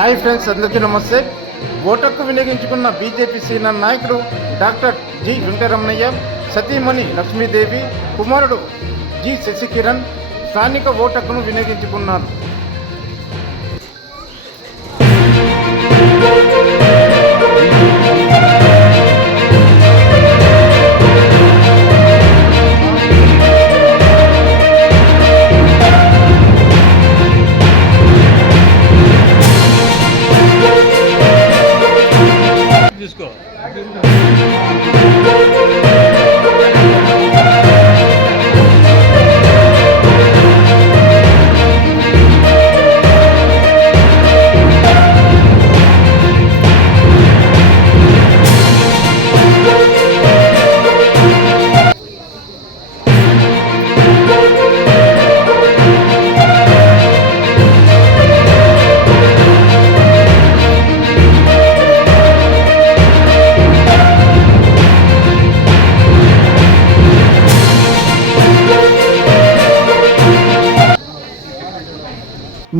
Hi friends, అందరికీ నమస్తే. ఓటక్కు వినియోగించుకున్న BJP senior నాయకుడు డాక్టర్ జి వెంకటరమణయ్య, సతీమణి లక్ష్మీదేవి, కుమారుడు జి శశికిరణ్ స్థానిక ఓటక్కును వినియోగించుకున్నారు.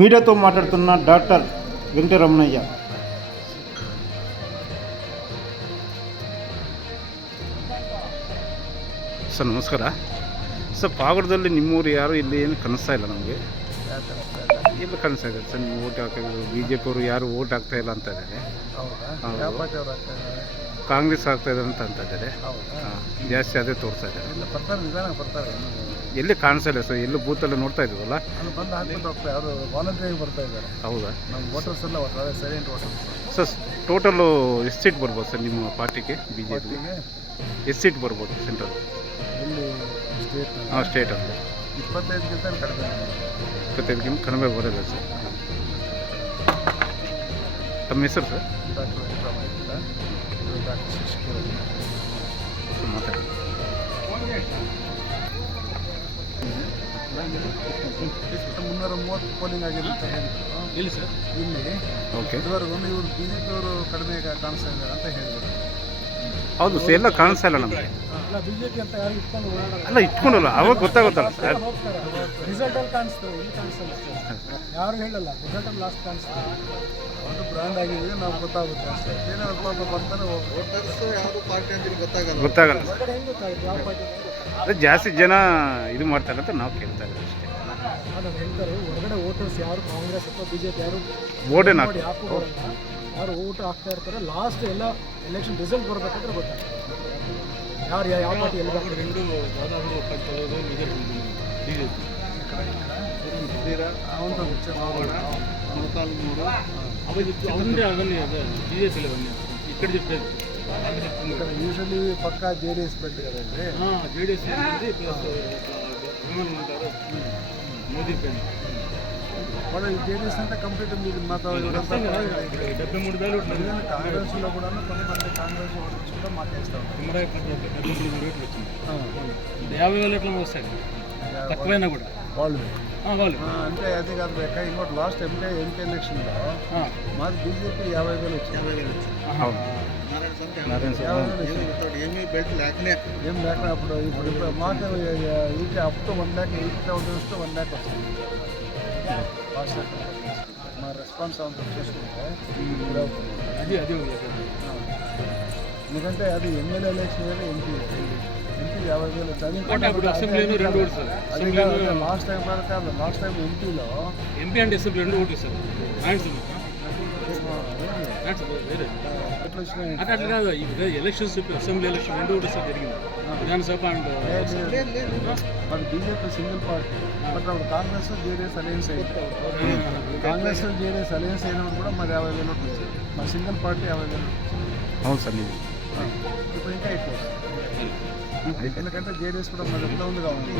మీడియాతో మాట్లాడుతున్న డాక్టర్ వెంకటరమణయ్య. ಸರ್ ನಮಸ್ಕಾರ. ಸರ್ ಪಾವಗಡದಲ್ಲಿ ನಿಮ್ಮೂರು ಯಾರು ಇಲ್ಲಿ ಏನು ಕಾಣಿಸ್ತಾ ಇಲ್ಲ ನಮಗೆ. ಎಲ್ಲ ಕಾಣಿಸ್ತಾ ಇದೆ ಸರ್, ನೀವು ಓಟ್ ಹಾಕೋದು ಬಿ ಜೆ ಪಿಯವರು ಯಾರು ಓಟ್ ಹಾಕ್ತಾ ಇಲ್ಲ ಅಂತ ಇದ್ದಾರೆ. ಕಾಂಗ್ರೆಸ್ ಆಗ್ತಾ ಇದ್ದಾರೆ ಅಂತ ಇದ್ದಾರೆ. ಜಾಸ್ತಿ ಅದೇ ತೋರಿಸ್ತಾ ಇದ್ದಾರೆ. ಎಲ್ಲಿ ಕಾಣಿಸ್ತಾ ಇಲ್ಲ ಸರ್, ಎಲ್ಲೂ ಬೂತಲ್ಲಿ ನೋಡ್ತಾ ಇದ್ದೀವಲ್ಲ. ಹೌದಾ ಸರ್, ಟೋಟಲು ಎಷ್ಟು ಸೀಟ್ ಬರ್ಬೋದು ಸರ್ ನಿಮ್ಮ ಪಾರ್ಟಿಗೆ ಬಿ ಜೆ ಪಿಗೆ? ಎಷ್ಟು ಸೀಟ್ ಬರ್ಬೋದು ಸೆಂಟ್ರಲ್? ಹಾಂ, ಸ್ಟೇಟಲ್ಲಿ 25ಗಿಂತ ಕಡಿಮೆ ಬರೋಲ್ಲ ಸರ್. ತಮ್ಮ ಹೆಸರು ಸರ್? ಮಾತಾಡಿ. ಮುನ್ನೂರ 30 ಪೋಲಿಂಗ್ ಆಗಿರುತ್ತೆ ಇಲ್ಲಿ ಸರ್. ಇಲ್ಲಿ ಓಕೆ, ಇದುವರೆಗೂ ಇವರು ಬಿಜೆಪಿ ಅವರು ಕಡಿಮೆ ಕಾಣಿಸ್ತಾ ಇದ್ದಾರೆ ಅಂತ ಹೇಳಿದರು. ಹೌದು ಸರ್, ಎಲ್ಲ ಕಾಣಿಸ್ತಾ ಇಲ್ಲ ನಮಗೆ. ಬಿಜೆಪಿ ಅಂತ ಯಾರು ಅಲ್ಲ ಇಟ್ಕೊಂಡಲ್ಲ, ಅವಾಗ ಗೊತ್ತಾಗುತ್ತಲ್ಲ ಸರ್. ರಿಸಲ್ಟ್ ಅಲ್ಲಿ ಕಾಣಿಸ್ತಾರೆ, ಇಲ್ಲಿ ಕಾಣಿಸ್ತಲ್ಲ ಯಾರು ಹೇಳಲ್ಲ. ರಿಸಲ್ಟ್ ಅಲ್ಲಿ ಲಾಸ್ಟ್ ಕಾಣಿಸ್ತಾರೆ. ಒಂದು ಬ್ರ್ಯಾಂಡ್ ಆಗಿದೆ, ನಾವು ಗೊತ್ತಾಗುತ್ತೆ ಅಷ್ಟೇ. ಏನಾದ್ರು ಪಾಪ ಬರ್ತಾರೆ, ಯಾವುದು ಪಾರ್ಟಿ ಅಂತ ಗೊತ್ತಾಗಲ್ಲ. ಹೆಂಗೆ ಗೊತ್ತಾಗುತ್ತೆ ಯಾವ ಪಾರ್ಟಿ? ಅದೇ ಜಾಸ್ತಿ ಜನ ಇದು ಮಾಡ್ತಾರೆ ಅಂತ ನಾವು ಕೇಳ್ತಾ ಇದ್ದೀವಿ ಅಷ್ಟೇ. ನಾನು ಹೇಳ್ತಾರೆ, ಹೊರಗಡೆ ವೋಟರ್ಸ್ ಯಾರು ಕಾಂಗ್ರೆಸ್ ಅಥವಾ ಬಿಜೆಪಿ ಯಾರು ಓಡೇನ ಯಾರು ಓಟ್ ಹಾಕ್ತಾ ಇರ್ತಾರೆ, ಲಾಸ್ಟ್ ಎಲ್ಲ ಎಲೆಕ್ಷನ್ ರಿಸಲ್ಟ್ ಬರಬೇಕಾದ್ರೆ ಗೊತ್ತಾಗ್ತದೆ ಯಾರು ಯಾವ ಪಾರ್ಟಿ ಎಲ್ಲಿ ಬರ್ತಾರೆ. ಯೂಶಲಿ ಪಕ್ಕ JDS ಬೆಟ್ಟಿದ್ದಾರೆ. JDS JDS అంటే కంప్లీట్ మీరు మాట్లాడారు. కాంగ్రెస్లో కూడా కొంతమంది కాంగ్రెస్ ఓటర్స్ కూడా మాట్లాడతారు. 50,000 ఎట్లా వస్తాయి తక్కువైనా కూడా వాళ్ళు అంటే అది కాదు బేక. ఇంకోటి లాస్ట్ ఎంపీ ఎలక్షన్లో మాది బీజేపీ 50,000 వచ్చింది. ఏం లేక అప్పుడు ఇప్పుడు మాకు అప్ టు 1,80,000 1 lakh వచ్చింది. మా రెస్పాన్స్ అంతా చూసుకుంటే అది ఎందుకంటే అది ఎమ్మెల్యే ఎలక్షన్ వేరే, ఎంపీ 50,000 లాస్ట్ టైం కాదు. లాస్ట్ టైం ఎంపీలో ఎంపీ అంటే అసెంబ్లీ 2 ఓటు సార్. అట్లా కాదు, ఇప్పుడు elections assembly election 2 vote sir జరిగింది. విధానసభ అండ్ మరి బీజేపీ సింగిల్ పార్టీ. బట్ అప్పుడు కాంగ్రెస్ JDS అలయన్స్ అయింది. కాంగ్రెస్ JDS అలయన్స్ అయినప్పుడు కూడా మరి 50,000 వచ్చింది. మరి సింగిల్ పార్టీ 50,000 అవును సార్. ఇది ఇప్పుడు ఇంకా ఎక్కువ వస్తుంది. ఎందుకంటే JDS కూడా మరి ఎంత ఉందిగా ఉంది.